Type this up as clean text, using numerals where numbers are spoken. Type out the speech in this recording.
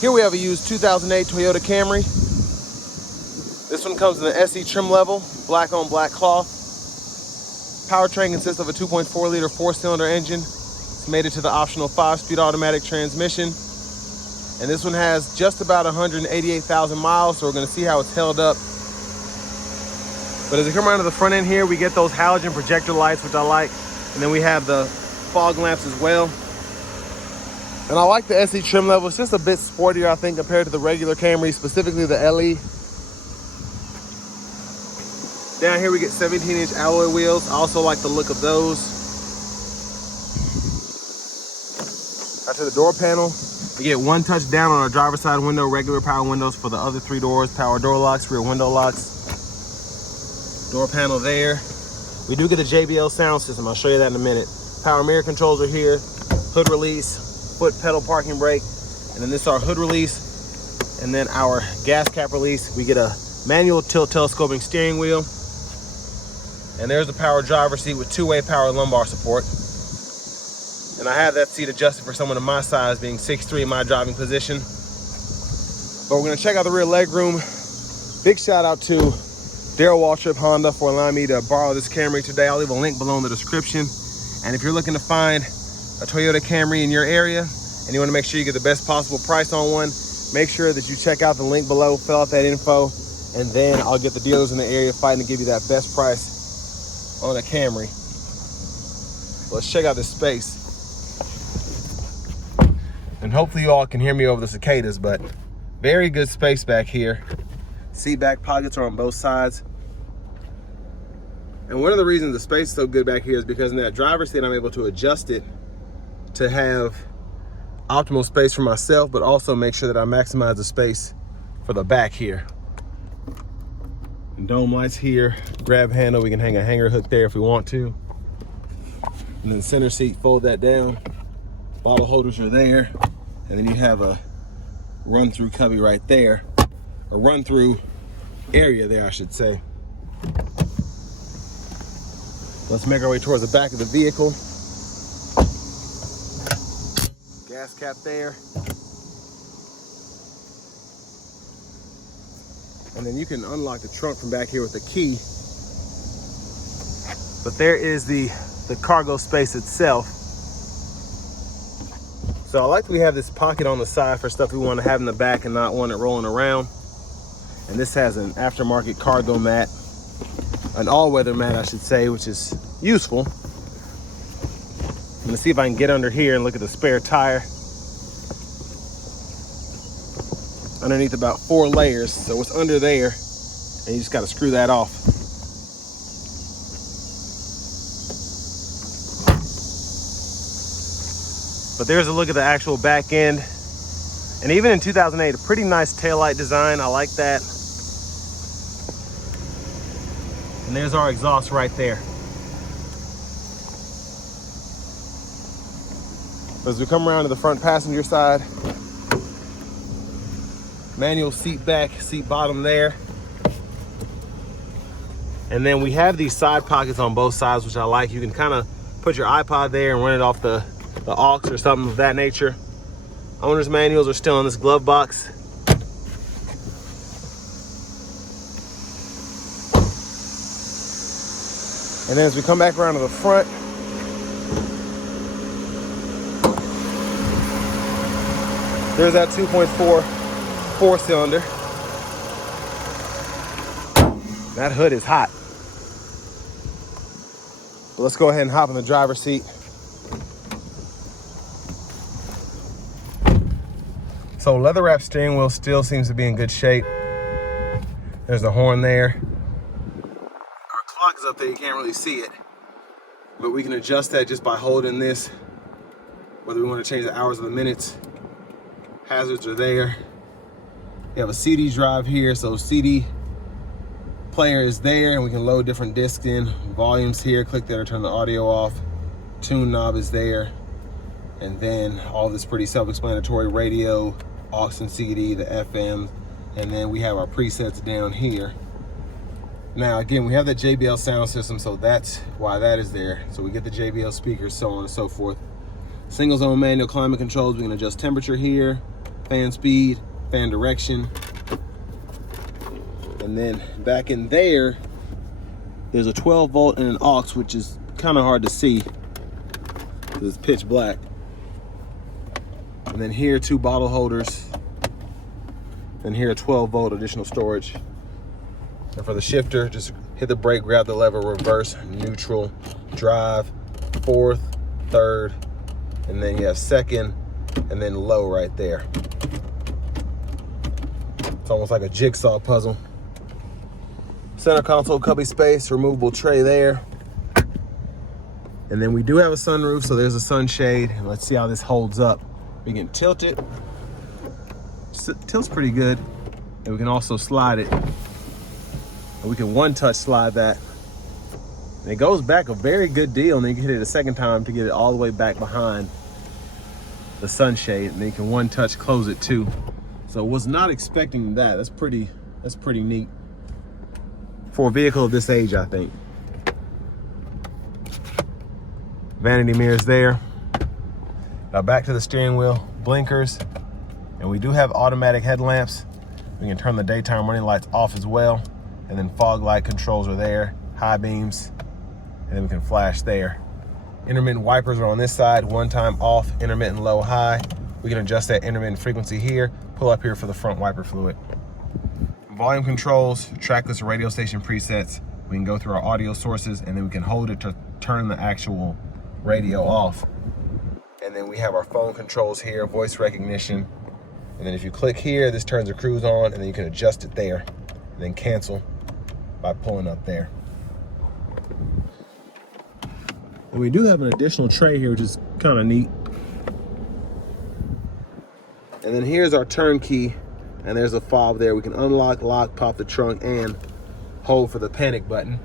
Here we have a used 2008 Toyota Camry. This one comes in the SE trim level, black on black cloth. Powertrain consists of a 2.4 liter 4-cylinder engine. It's mated to the optional 5-speed automatic transmission. And this one has just about 188,000 miles, so we're gonna see how it's held up. But as we come around to the front end here, we get those halogen projector lights, which I like. And then we have the fog lamps as well. And I like the SE trim level. It's just a bit sportier, I think, compared to the regular Camry, specifically the LE. Down here we get 17-inch alloy wheels. I also like the look of those. Out to the door panel. We get one touch down on our driver's side window, regular power windows for the other 3 doors, power door locks, rear window locks. Door panel there. We do get the JBL sound system. I'll show you that in a minute. Power mirror controls are here. Hood release, foot pedal parking brake. And then this is our hood release. And then our gas cap release. We get a manual tilt telescoping steering wheel. And there's the power driver's seat with 2-way power lumbar support. And I have that seat adjusted for someone of my size, being 6'3" in my driving position. But we're gonna check out the rear leg room. Big shout out to Daryl Waltrip Honda for allowing me to borrow this Camry today. I'll leave a link below in the description. And if you're looking to find a Toyota Camry in your area and you wanna make sure you get the best possible price on one, make sure that you check out the link below, fill out that info, and then I'll get the dealers in the area fighting to give you that best price on a Camry. Let's check out this space. And hopefully you all can hear me over the cicadas, but very good space back here. Seat back pockets are on both sides. And one of the reasons the space is so good back here is because in that driver's seat, I'm able to adjust it to have optimal space for myself, but also make sure that I maximize the space for the back here. Dome lights here, grab handle. We can hang a hanger hook there if we want to. And then center seat, fold that down. Bottle holders are there. And then you have a run-through cubby right there. A run-through area there, I should say. Let's make our way towards the back of the vehicle. Gas cap there. And then you can unlock the trunk from back here with a key. But there is the cargo space itself. So I like that we have this pocket on the side for stuff we want to have in the back and not want it rolling around. And this has an aftermarket cargo mat, an all-weather mat, I should say, which is useful. I'm gonna see if I can get under here and look at the spare tire. Underneath about 4 layers, so it's under there, and you just got to screw that off. But there's a look at the actual back end, and even in 2008, a pretty nice taillight design. I like that. And there's our exhaust right there. As we come around to the front passenger side, manual seat back, seat bottom there. And then we have these side pockets on both sides, which I like. You can kind of put your iPod there and run it off the aux or something of that nature. Owner's manuals are still in this glove box. And then as we come back around to the front, there's that 2.4 4-cylinder. That hood is hot. But let's go ahead and hop in the driver's seat. So leather wrap steering wheel still seems to be in good shape. There's the horn there. Our clock is up there, you can't really see it. But we can adjust that just by holding this, whether we want to change the hours or the minutes. Hazards are there. We have a CD drive here, so CD player is there, and we can load different discs in. Volumes here, click there to turn the audio off. Tune knob is there. And then all this pretty self-explanatory: radio, aux and CD, the FM, and then we have our presets down here. Now again, we have the JBL sound system, so that's why that is there. So we get the JBL speakers, so on and so forth. Single zone manual climate controls. We can adjust temperature here. fan speed, fan direction. And then back in there, there's a 12 volt and an aux, which is kind of hard to see because it's pitch black. And then here, 2 bottle holders. And here, 12 volt additional storage. And for the shifter, just hit the brake, grab the lever, reverse, neutral, drive, 4th, 3rd, and then you have 2nd, and then low right there. It's almost like a jigsaw puzzle. Center console cubby space, removable tray there. And then we do have a sunroof, so there's a sunshade. And let's see how this holds up. We can tilt it. Tilts pretty good. And we can also slide it. And we can one-touch slide that. And it goes back a very good deal, and then you can hit it a second time to get it all the way back behind the sunshade, and then you can one-touch close it too. So was not expecting that. That's pretty neat for a vehicle of this age, I think. Vanity mirrors there. Now back to the steering wheel, blinkers, and we do have automatic headlamps. We can turn the daytime running lights off as well, and then fog light controls are there, high beams, and then we can flash there. Intermittent wipers are on this side, one time off, intermittent low, high. We can adjust that intermittent frequency here, pull up here for the front wiper fluid. Volume controls, trackless radio station presets. We can go through our audio sources, and then we can hold it to turn the actual radio off. And then we have our phone controls here, voice recognition. And then if you click here, this turns the cruise on, and then you can adjust it there, and then cancel by pulling up there. And we do have an additional tray here, which is kind of neat. And then here's our turnkey, and there's a fob there. We can unlock, lock, pop the trunk, and hold for the panic button.